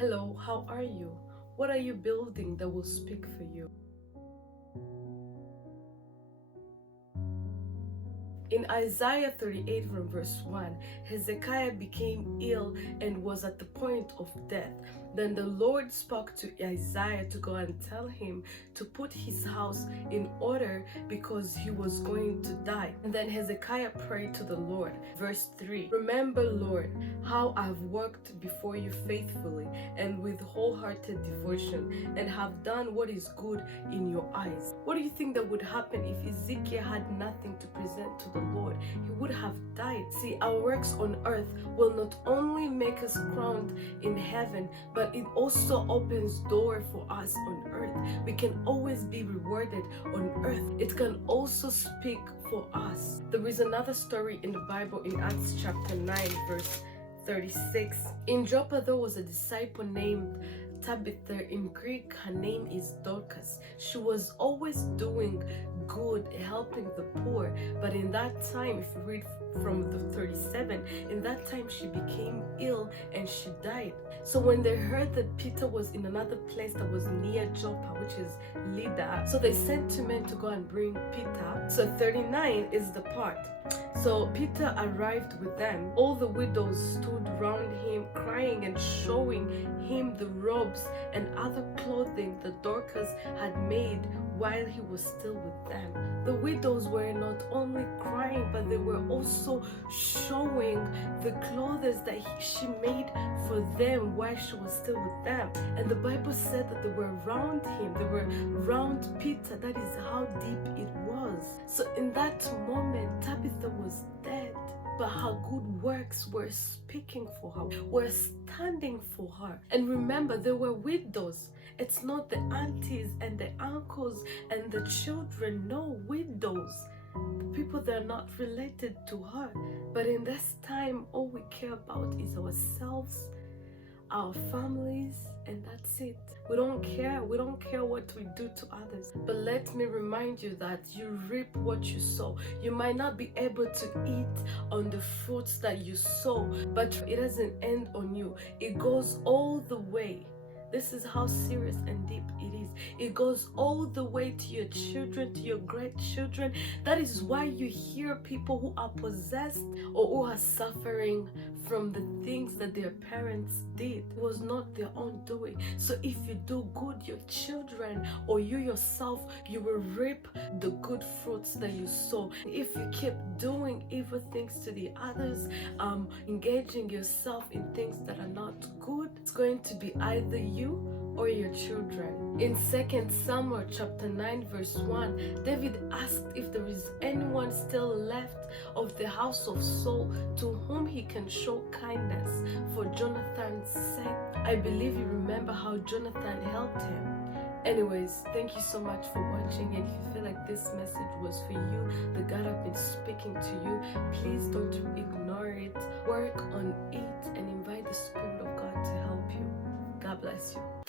Hello, how are you? What are you building that will speak for you? In Isaiah 38 from verse 1, Hezekiah became ill and was at the point of death. Then the Lord spoke to Isaiah to go and tell him to put his house in order because he was going to die. And then Hezekiah prayed to the Lord. Verse 3, remember, Lord, how I've worked before you faithfully and with wholehearted devotion and have done what is good in your eyes. What do you think that would happen if Ezekiel had nothing to present to the Lord? He would have died. See, our works on earth will not only make us crowned in heaven, but it also opens door for us on earth. We can always be rewarded on earth. It can also speak for us. There is another story in the Bible in Acts chapter 9 verse 36. In Joppa there was a disciple named Tabitha. In Greek, her name is Dorcas. She was always doing good, helping the poor. But in that time, if you read from the 37, in that time she became ill and she died. So when they heard that Peter was in another place that was near Joppa, which is Lydda, so they sent two men to go and bring Peter. So 39 is the part. So Peter arrived with them. All the widows stood round him, crying and showing him the robes and other clothing that Dorcas had made while he was still with them. The widows were not only crying, but they were also showing the clothes that she made for them while she was still with them. And the Bible said that they were around him, they were around Peter. That is how deep it was. So in that moment, Tabitha was dead, but her good works were speaking for her, were standing for her. And remember, they were widows. It's not the aunties and the uncles and the children, no, widows. The people that are not related to her. But in this time, all we care about is ourselves, our families, and that's it. We don't care what we do to others. But let me remind you that you reap what you sow. You might not be able to eat on the fruits that you sow, but it doesn't end on you. It goes all the way. This is how serious and deep it is. It goes all the way to your children, to your grandchildren. That is why you hear people who are possessed or who are suffering from the things that their parents did. It was not their own doing. So if you do good, your children or you yourself, you will reap the good fruits that you sow. If you keep doing evil things to the others, engaging yourself in things that are not good, it's going to be either you or your children. In 2 Samuel chapter 9 verse 1, David asked if there is anyone still left of the house of Saul to whom he can show kindness for Jonathan's sake. I believe you remember how Jonathan helped him. Anyways, thank you so much for watching, and if you feel like this message was for you, the God I've been speaking to you, please don't ignore it. Work on it and invite the Spirit of God to help you. God bless you.